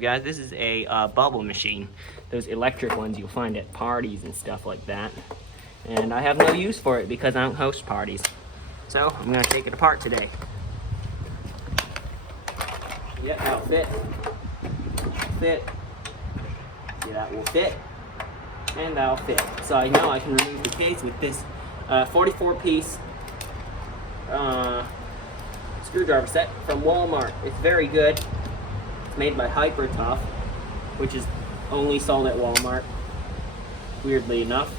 guys? This is a bubble machine. Those electric ones you'll find at parties and stuff like that. And I have no use for it because I don't host parties. So I'm gonna take it apart today. Yep, that'll fit. Fit. See, that will fit. And that'll fit. So I know I can remove the case with this 44-piece screwdriver set from Walmart. It's very good. It's made by Hyper Tough, which is only sold at Walmart, weirdly enough.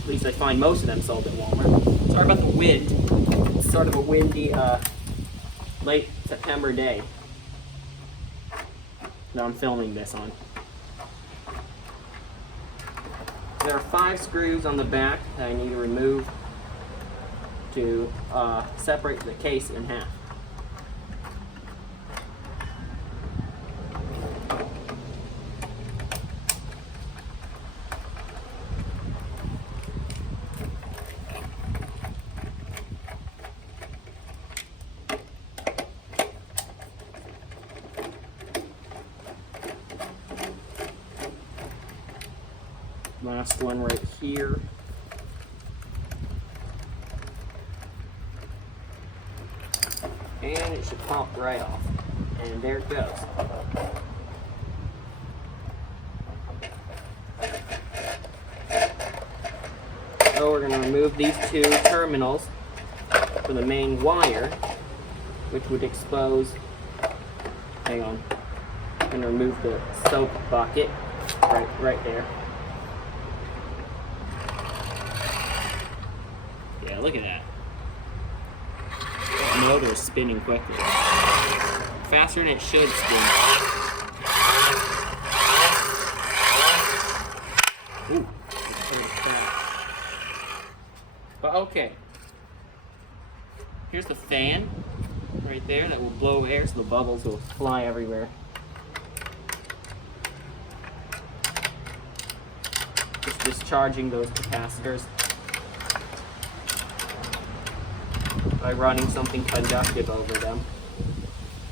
At least I find most of them sold at Walmart. Sorry about the wind. It's sort of a windy late September day that I'm filming this on. There are 5 screws on the back that I need to remove to separate the case in half. Last one right here. And it should pop right off. And there it goes. So we're going to remove these 2 terminals for the main wire, which would expose, hang on, I'm going to remove the soap bucket right there. Yeah, look at that. The motor is spinning quickly. Faster than it should spin. Ooh, but okay. Here's the fan right there that will blow air so the bubbles will fly everywhere. Just discharging those capacitors by running something conductive over them.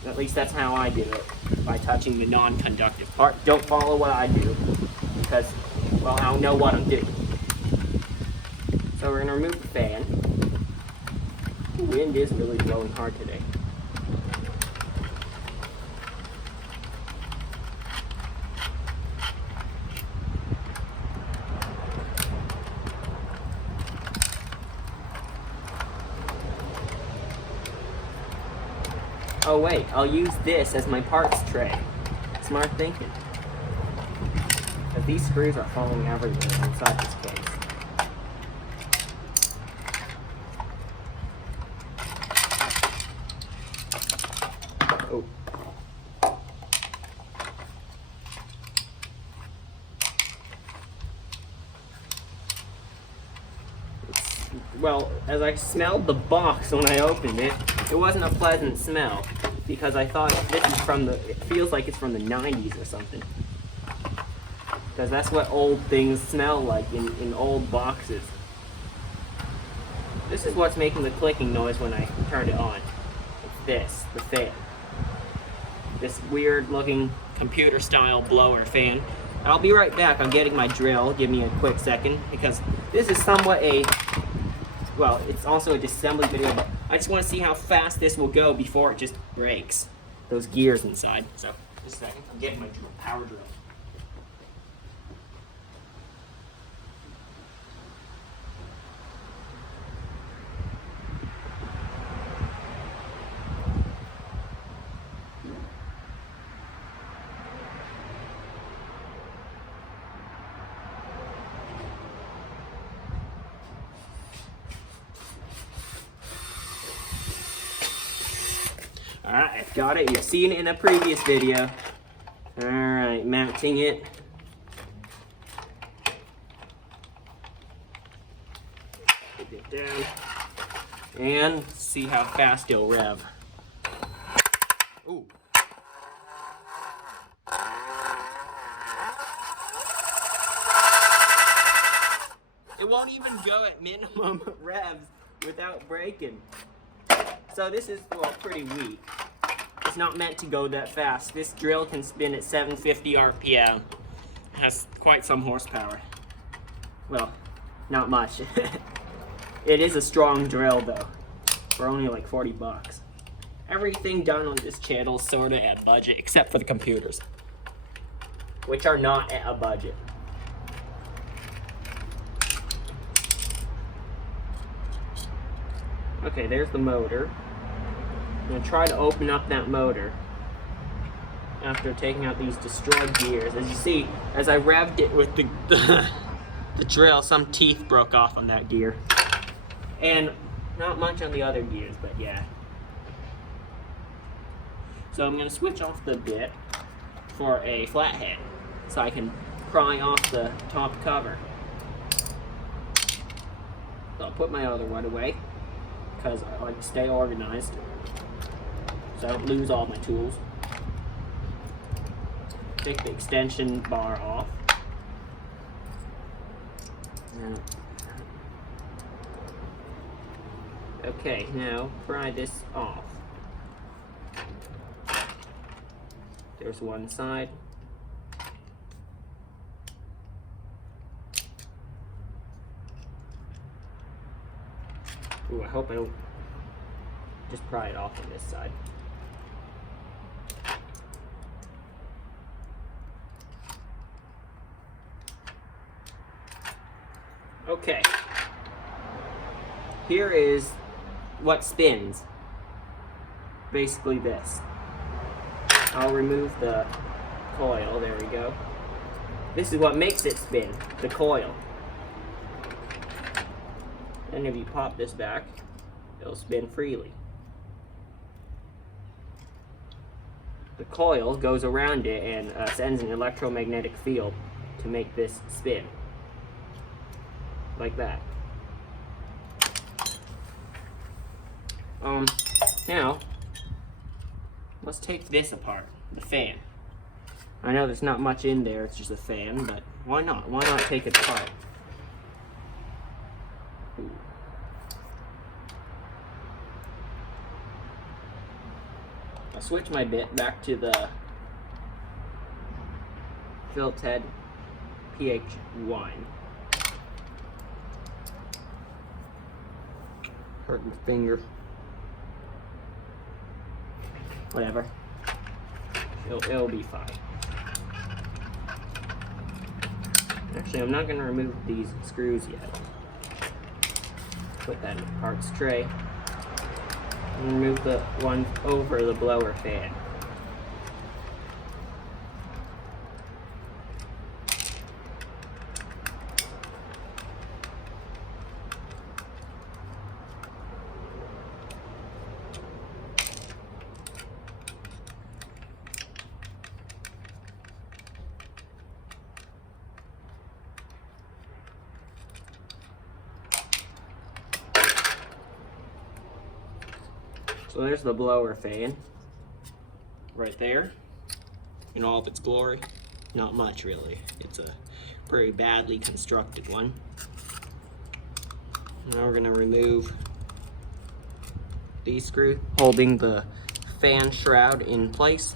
At least that's how I do it, by touching the non-conductive part. Don't follow what I do, because, well, I don't know what I'm doing. So we're going to remove the fan. The wind is really blowing hard today. Oh wait, I'll use this as my parts tray. Smart thinking. But these screws are falling everywhere inside this case. Oh. Well, as I smelled the box when I opened it, it wasn't a pleasant smell, because I thought this is from the, it feels like it's from the 90s or something. Because that's what old things smell like in old boxes. This is what's making the clicking noise when I turn it on. It's this, the fan. This weird looking computer style blower fan. I'll be right back. I'm getting my drill. Give me a quick second, because this is somewhat a, well, it's also a disassembly video, but I just want to see how fast this will go before it just breaks those gears inside. So, just a second. I'm getting my power drill. Alright, I've got it. You've seen it in a previous video. Alright, mounting it. Put it down. And see how fast it'll rev. Ooh. It won't even go at minimum revs without braking. So this is, well, pretty weak. It's not meant to go that fast. This drill can spin at 750 RPM. It has quite some horsepower. Well, not much. It is a strong drill though, for only like 40 bucks. Everything done on this channel is sort of at budget, except for the computers, which are not at a budget. Okay, there's the motor. I'm gonna try to open up that motor after taking out these destroyed gears. As you see, as I revved it with the drill, some teeth broke off on that gear. And not much on the other gears, but yeah. So I'm gonna switch off the bit for a flathead so I can pry off the top cover. So I'll put my other one away because I like to stay organized so I don't lose all my tools. Take the extension bar off. Okay, now pry this off. There's one side. Ooh, I hope I don't just pry it off on this side. Okay. Here is what spins. Basically this. I'll remove the coil, there we go. This is what makes it spin, the coil. And if you pop this back, it'll spin freely. The coil goes around it and sends an electromagnetic field to make this spin. Like that. Now, let's take this apart, the fan. I know there's not much in there, it's just a fan, but why not? Why not take it apart? Ooh. I'll switch my bit back to the Phillips head PH1. Hurt my finger. Whatever. It'll be fine. Actually, I'm not going to remove these screws yet. Put that in the parts tray. And remove the one over the blower fan. So there's the blower fan, right there, in all of its glory. Not much really, it's a pretty badly constructed one. Now we're gonna remove these screws holding the fan shroud in place.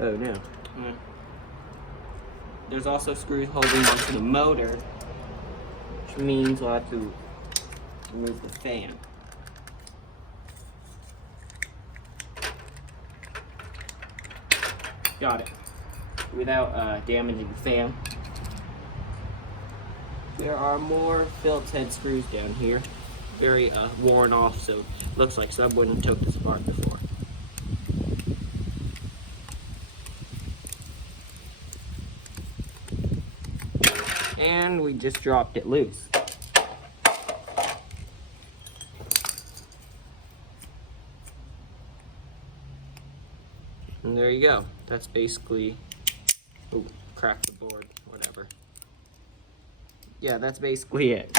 Oh no. There's also screws holding onto the motor, which means we'll have to remove the fan. Got it. Without damaging the fan. There are more Phillips head screws down here. Very worn off, so looks like someone took this apart before. And we just dropped it loose. And there you go. That's basically, ooh, cracked the board, whatever. Yeah, that's basically it.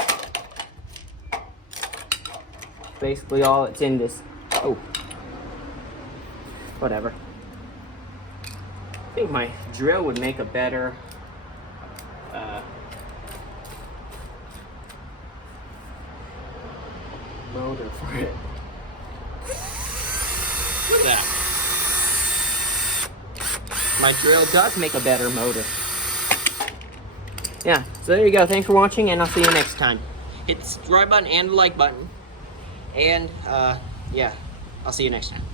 Basically all that's in this, oh, whatever. think my drill would make a better motor for it. Look at that. My drill does make a better motor. Yeah, so there you go. Thanks for watching, and I'll see you next time. Hit the subscribe button and the like button. And, yeah, I'll see you next time.